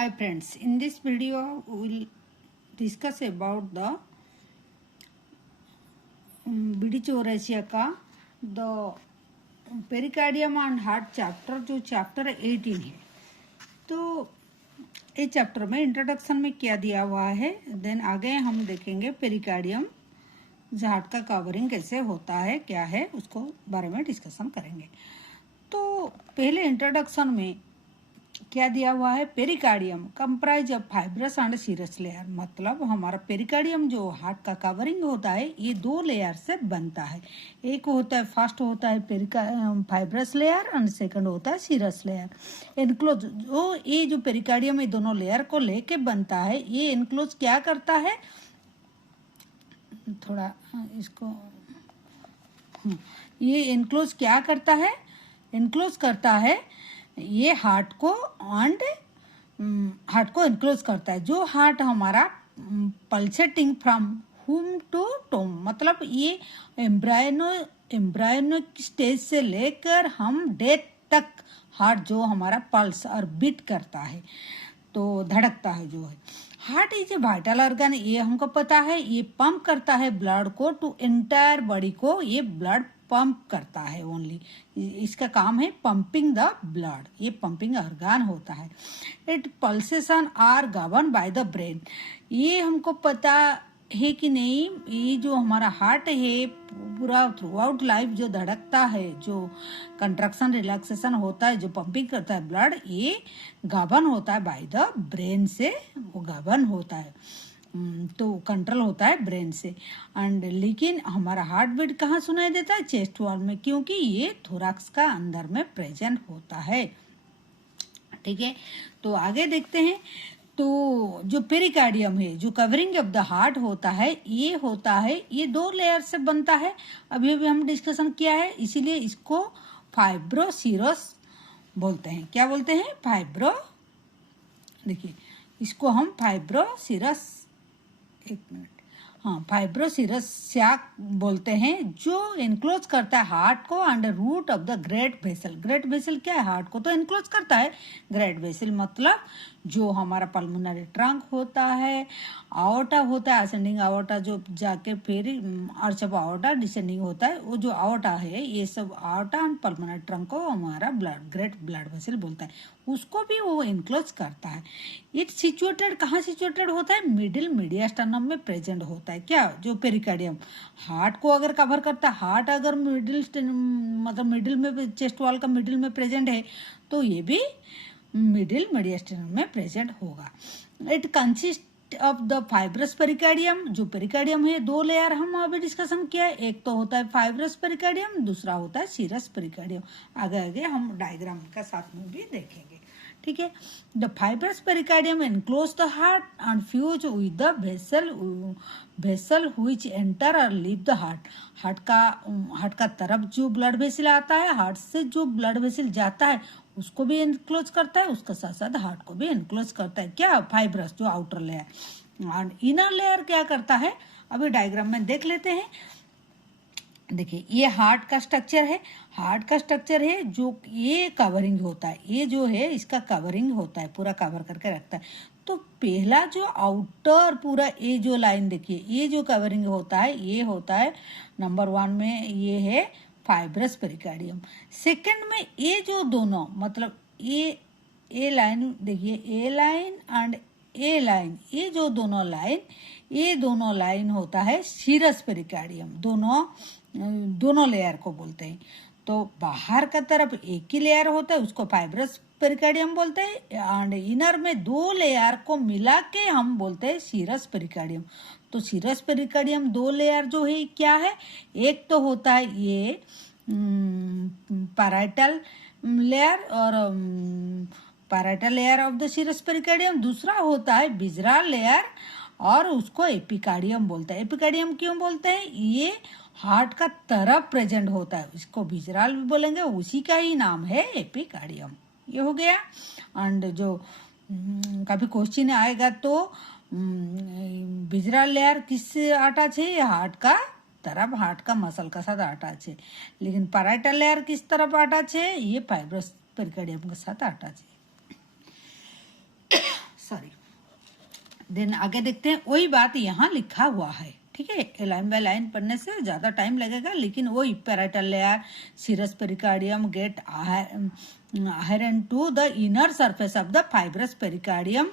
Hi friends, in this video we will discuss about the BD का the pericardium and heart chapter जो chapter 18 है। तो इस chapter में इंट्रोडक्शन में क्या दिया हुआ है, देन आगे हम देखेंगे पेरिकार्डियम हार्ट का कवरिंग कैसे होता है, क्या है, उसको बारे में डिस्कशन करेंगे। तो पहले इंट्रोडक्शन में क्या दिया हुआ है, pericardium comprise of fibrous and serous layer, मतलब हमारा पेरिकार्डियम जो हार्ट का कवरिंग होता है ये दो लेयर से बनता है। एक होता है, फर्स्ट होता है फाइब्रस लेयर एंड सेकंड होता है सीरस लेयर। इनक्लोज ये जो पेरिकार्डियम ये दोनों लेयर को लेके बनता है, ये इनक्लोज क्या करता है, थोड़ा इसको ये इनक्लोज क्या करता है, इनक्लोज करता है ये हार्ट को इनक्लोज करता है। जो हार्ट हमारा pulsating from womb to tomb, मतलब ये एम्ब्रायनो स्टेज से लेकर हम डेथ तक हार्ट जो हमारा पल्स और बीट करता है, तो धड़कता है जो है। Heart is a vital organ, ये हमको पता है, ये पंप करता है ब्लड को टू एंटायर बॉडी को, ये ब्लड पंप करता है ओनली, इसका काम है पंपिंग द ब्लड, ये पंपिंग ऑर्गन होता है। It pulsation are govern by the brain, ये हमको पता है कि नहीं, ये जो हमारा हार्ट है पूरा थ्रू आउट लाइफ जो धड़कता है, जो कंट्रक्शन रिलैक्सेशन होता है, जो पंपिंग करता है ब्लड, ये गवर्न होता है बाय द ब्रेन से, वो गवर्न होता है, तो कंट्रोल होता है ब्रेन से। एंड लेकिन हमारा हार्ट बीट कहाँ सुनाई देता है, चेस्ट वॉल में, क्योंकि ये थोरैक्स का अंदर में प्रेजेंट होता है। ठीक है, तो आगे देखते हैं। तो जो पेरिकार्डियम है, जो कवरिंग ऑफ द हार्ट होता है, ये होता है, ये दो लेयर से बनता है, अभी अभी हम डिस्कशन किया है, इसीलिए इसको फाइब्रोसीरस बोलते हैं। क्या बोलते हैं, फाइब्रो, देखिए इसको हम फाइब्रोसीरस, एक मिनट, हाँ, फाइब्रोसीरस सैक बोलते हैं, जो इनक्लोज करता है हार्ट को under root of the great vessel. Great vessel क्या है, हार्ट को तो इनक्लोज करता है। ग्रेट वेसल मतलब जो हमारा पल्मोनरी ट्रंक होता है, आवर्टा होता है, असेंडिंग आवर्टा जो जाके फिर आर्च ऑफ आवर्टा डिसेंडिंग होता है, वो जो आवर्टा है, ये सब आवर्टा एंड पल्मोनरी ट्रंक को हमारा ग्रेट ब्लड वेसल बोलता है, उसको भी वो इनक्लोज करता है। इट सिचुएटेड, कहाँ सिचुएटेड होता है, मिडिल मीडियास्टर्नम में प्रेजेंट होता है। क्या, जो पेरिकार्डियम हार्ट को अगर कवर करता है, हार्ट अगर मतलब मिडिल में, चेस्ट वॉल का मिडिल में प्रेजेंट है, तो ये भी मिडिल मीडियास्टर्नम में प्रेजेंट होगा। It consist of the fibrous pericardium, जो पेरिकार्डियम है दो लेयर हम अभी डिस्कशन किया है, एक तो होता है फाइब्रस पेरिकार्डियम, दूसरा होता है सीरस पेरिकार्डियम। आगे आगे हम डायग्राम का साथ में भी देखेंगे। ठीक है, the fibrous pericardium enclose the heart and fuse with the vessel which enter और लीव द हार्ट। हार्ट का तरफ जो ब्लड वेसल आता है, हार्ट से जो ब्लड वेसल जाता है, उसको भी एनक्लोज करता है, उसका साथ साथ हार्ट को भी एनक्लोज करता है। क्या, फाइब्रस जो आउटर लेयर। और इनर लेयर क्या करता है, अभी डायग्राम में देख लेते हैं। देखिए ये हार्ट का स्ट्रक्चर है, हार्ट का स्ट्रक्चर है, जो ये कवरिंग होता है, ये जो है इसका कवरिंग होता है, पूरा कवर करके रखता है। तो पहला जो आउटर पूरा ये जो लाइन देखिए, ये जो कवरिंग होता है, ये होता है नंबर 1 में, ये है फाइब्रस पेरिकार्डियम। सेकंड में ये जो दोनों, मतलब ये लाइन देखिए, ए लाइन एंड ए लाइन, ये जो दोनों लाइन, ये दोनों लाइन होता है सीरस पेरिकार्डियम, दोनों लेयर को बोलते हैं। तो बाहर का तरफ एक ही लेयर होता है, उसको फाइब्रस पेरिकार्डियम बोलते हैं, एंड इनर में दो लेयर को मिला के हम बोलते हैं सीरस पेरिकार्डियम। तो सीरस पेरिकार्डियम दो लेयर जो है क्या है, एक तो होता है ये पैराइटल लेयर और parietal layer of the serous pericardium, दूसरा होता है विज़रल लेयर और उसको एपिकार्डियम बोलते हैं। एपिकार्डियम क्यों बोलते हैं, ये हार्ट का तरफ प्रेजेंट होता है, इसको विज़रल भी बोलेंगे, उसी का ही नाम है एपिकार्डियम। ये हो गया। एंड जो कभी क्वेश्चन आएगा तो विज़रल लेयर किस अटैच है, हार्ट का तरफ, हार्ट का मसल का साथ अटैच है, लेकिन पैराइटल लेयर किस तरफ अटैच है, ये फाइब्रस पेरिकार्डियम के साथ अटैच है। सॉरी। देन आगे देखते हैं, वही बात यहाँ लिखा हुआ है, ठीक है। लाइन बाय लाइन पढ़ने से ज़्यादा टाइम लगेगा, लेकिन वही parietal layer serous pericardium get adherent to the inner surface of the fibrous pericardium,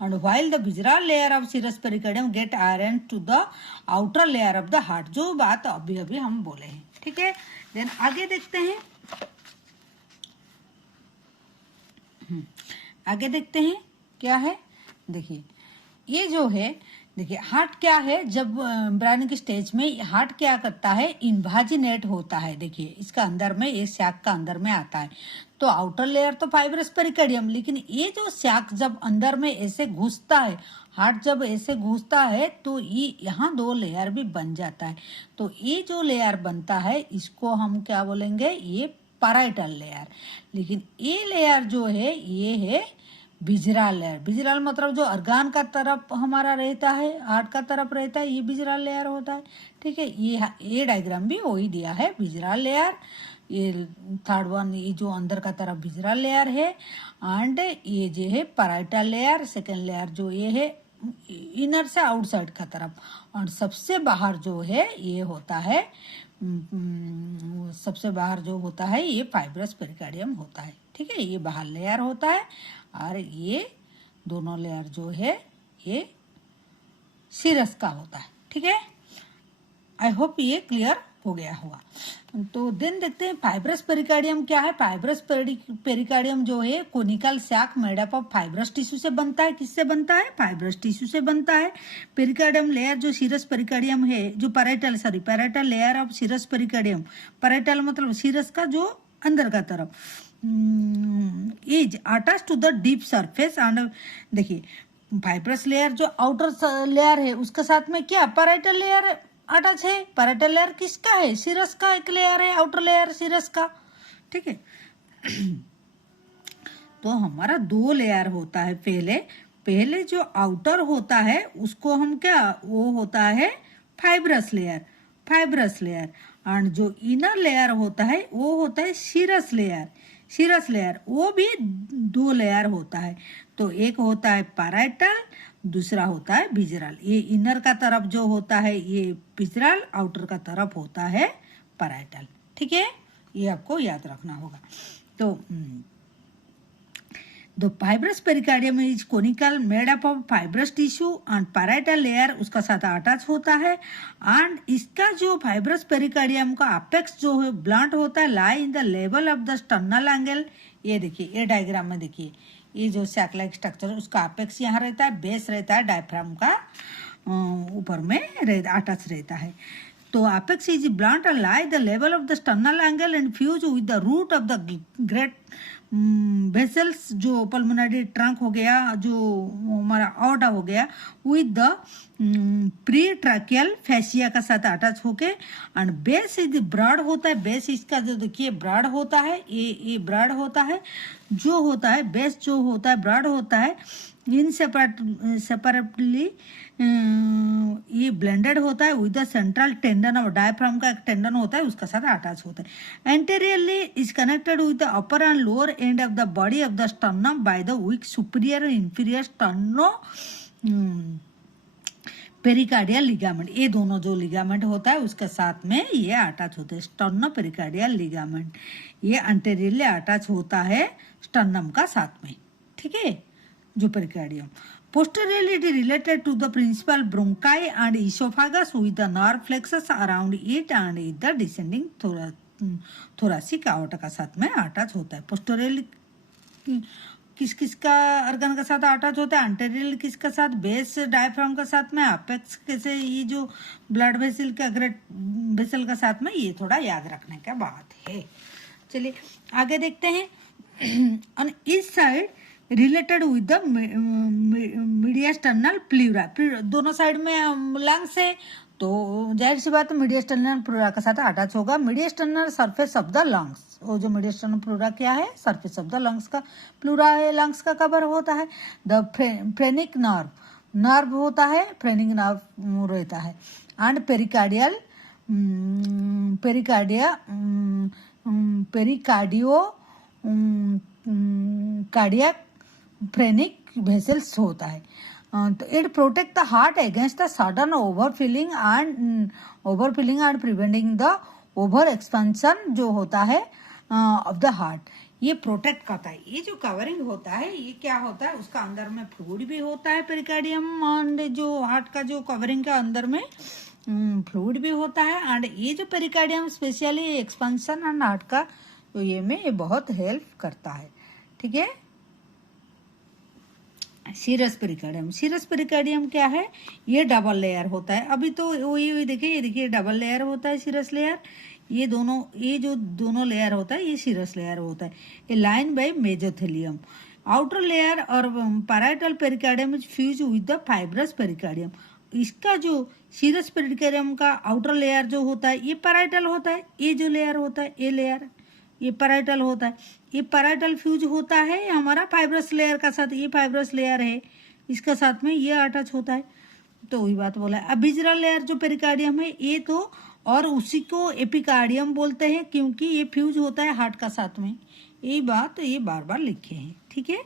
and while the visceral layer of serous pericardium get adherent to the outer layer of the heart। जो बात अभी अभी हम बोले हैं, ठीक है। Then आगे देखते हैं, आगे देखते हैं क्या है। देखिए ये जो है, देखिए हार्ट क्या है, जब एम्ब्रायनिक स्टेज में हार्ट क्या करता है, इन्वाजिनेट होता है। देखिए इसका अंदर में, ये सैक का अंदर में आता है। तो आउटर लेयर तो फाइब्रस पेरिकार्डियम, लेकिन ये जो सैक जब अंदर में ऐसे घुसता है, हार्ट जब ऐसे घुसता है तो ये यहाँ 2 लेयर भी बन जाता है। तो ये जो लेयर बनता है इसको हम क्या बोलेंगे, ये पैराइटल लेयर। लेकिन ये लेयर जो है ये है विजरल लेयर। विजरल मतलब जो अर्गान का तरफ हमारा रहता है, हार्ट का तरफ रहता है, ये विजरल लेयर होता है, ठीक है। ये डायग्राम भी वही दिया है, विजरल लेयर। ये थर्ड वन, ये जो अंदर का तरफ विजरल लेयर है, एंड ये जो है पैराइटल लेयर। सेकेंड लेयर जो ये है इनर से आउटसाइड का तरफ, और सबसे बाहर जो है ये होता है, सबसे बाहर जो होता है ये फाइब्रस पेरिकार्डियम होता है, ठीक है। ये बाहर लेयर होता है, और ये दोनों लेयर जो है ये सीरस का होता है, ठीक है। आई होप ये क्लियर हो गया होगा। तो देन देखते हैं फाइब्रस पेरिकार्डियम क्या है। फाइब्रस पेरिकार्डियम जो है conical sac made up of fibrous tissue से बनता है। किससे बनता है, फाइब्रस टिश्यू से बनता है। पेरिकार्डियम लेयर जो सीरस पेरिकार्डियम है, जो parietal layer of serous pericardium, parietal मतलब सीरस का जो अंदर का तरफ, is attach to the deep surface. And देखिए फाइब्रस लेयर जो आउटर लेयर है उसके साथ में क्या पैराइटल लेयर अटैच है। पैराइटल लेयर किसका है, सीरस का एक लेयर है, आउटर लेयर सीरस का, ठीक है। तो हमारा 2 लेयर होता है। पहले जो आउटर होता है उसको हम क्या, वो होता है फाइब्रस लेयर। और जो इनर लेयर होता है वो होता है सीरस लेयर। वो भी 2 लेयर होता है। तो एक होता है पैराइटल, दूसरा होता है विजरल। ये इनर का तरफ जो होता है ये विजरल, आउटर का तरफ होता है पैराइटल, ठीक है। ये आपको याद रखना होगा। तो the fibrous pericardium is conical made up of fibrous tissue, and parietal layer उसका साथ अटैच होता है। एंड इसका जो फाइब्रस पेरिकार्डियम का अपेक्स जो है ब्लंट होता है, lie in the level of the sternal angle. ये देखिए, ये डायग्राम में देखिए, ये जो सैक लाइक स्ट्रक्चर उसका अपेक्स यहाँ रहता है, बेस रहता है डायफ्राम का ऊपर में अटैच रहता है। तो apex is blunt and lie the level of the sternal angle and fuse with the root of the great vessels, जो पल्मोनरी ट्रंक हो गया, जो हमारा ऑर्डा हो गया, with the pretracheal fascia का साथ अटैच होके। एंड बेस इज ब्रॉड होता है। बेस इसका जो देखिए ब्रॉड होता है, ये ब्रॉड होता है, जो होता है बेस जो होता है ब्रॉड होता है। सेपरेटली ये ब्लेंडेड होता है विद द सेंट्रल टेंडन और डायफ्राम का एक टेंडन होता है, उसका साथ अटैच होता है। Anteriorly is connected with the upper and lower end of the body of the sternum by the weak superior and inferior sternopericardial ligament. ये दोनों जो लिगामेंट होता है उसके साथ में ये अटैच होते हैं। स्टर्नो पेरिकार्डियल लिगामेंट ये एंटीरियरली अटैच होता है स्टर्नम का साथ में, ठीक है, जो pericardium. Posteriorly, it is related to the principal bronchi and esophagus with the nerve plexus around it and the descending thoracic aorta का साथ में अटैच होता है। Posteriorly किस का अर्गन का साथ अटैच होता है, एंटेरियल किसका साथ, बेस डायफ्राम का साथ में, अपेक्स कैसे ये जो ब्लड वेसल का ग्रेट वेसल का साथ में, ये थोड़ा याद रखने का बात है। चलिए आगे देखते हैं। और इस side related with the mediastinal pleura, दोनों साइड में लंग्स है, तो जाहिर सी बात मीडियास्टर्नल प्लूरा के साथ अटैच होगा। मीडियास्टर्नल सरफेस ऑफ द लंग्स, वो जो मीडियास्टर्नल प्लूरा क्या है, सरफेस ऑफ द लंग्स का प्लूरा है, लंग्स का कवर होता है। द फ्रेनिक नर्व होता है, फ्रेनिक नर्व रहता है। And pericardio cardiac phrenic vessels होता है। तो it protect the heart against the sudden overfilling and preventing the over expansion जो होता है ऑफ द हार्ट, ये प्रोटेक्ट करता है। ये जो कवरिंग होता है ये क्या होता है, उसका अंदर में फ्लूइड भी होता है पेरिकार्डियम, एंड जो हार्ट का जो कवरिंग का अंदर में फ्लूइड भी होता है। एंड ये जो pericardium specially expansion and heart का तो ये बहुत हेल्प करता है। ठीक है। सीरस पेरिकार्डियम क्या है, ये डबल लेयर होता है। अभी तो ये देखिए डबल लेयर होता है सीरस लेयर। ये जो दोनों लेयर होता है ये सीरस लेयर होता है। ये line by mesothelium. Outer layer और parietal pericardium is fuse with the fibrous pericardium. इसका जो सीरस पेरिकार्डियम का आउटर लेयर जो होता है ये पैराइटल होता है। ये जो लेयर होता है ये लेयर ये पैराइटल होता है। ये पैराइटल फ्यूज होता है हमारा फाइब्रस लेयर का साथ। ये फाइब्रस लेयर है, इसका साथ में ये अटैच होता है। तो वही बात बोला है। अब विजरल लेयर जो पेरिकार्डियम है ये तो, और उसी को एपिकार्डियम बोलते हैं क्योंकि ये फ्यूज होता है हार्ट का साथ में। ये बात ये बार बार लिखे हैं। ठीक है।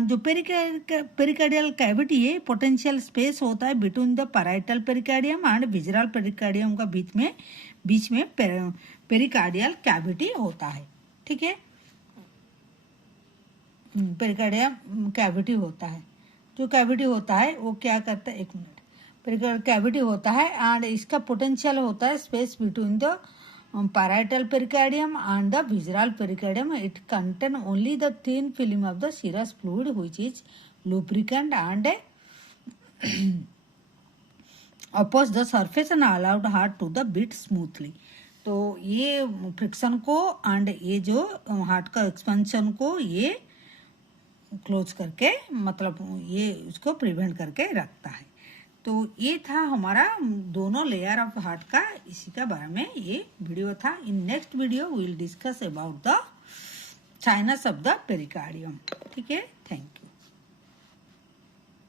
जो पेरिकार्डियल कैविटी है पोटेंशियल स्पेस होता है between the parietal pericardium and visceral pericardium का बीच में पेरिकार्डियल कैविटी होता है। ठीक है। पेरिकार्डियम कैविटी होता है। जो कैविटी होता है वो क्या करता है, एक मिनट, पेरिकार्डियल कैविटी होता है एंड इसका पोटेंशियल होता है space between the parietal pericardium and the visceral pericardium. It contain only the thin film of the serous fluid which is lubricant and oppose the surface and allowed heart to the beat smoothly. तो ये friction को and ये जो heart का expansion को ये close करके मतलब ये उसको प्रिवेंट करके रखता है। तो ये था हमारा दोनों लेयर ऑफ हार्ट का, इसी का बारे में ये वीडियो था। In next video we will discuss about the sinus of the pericardium. ठीक है। Thank you.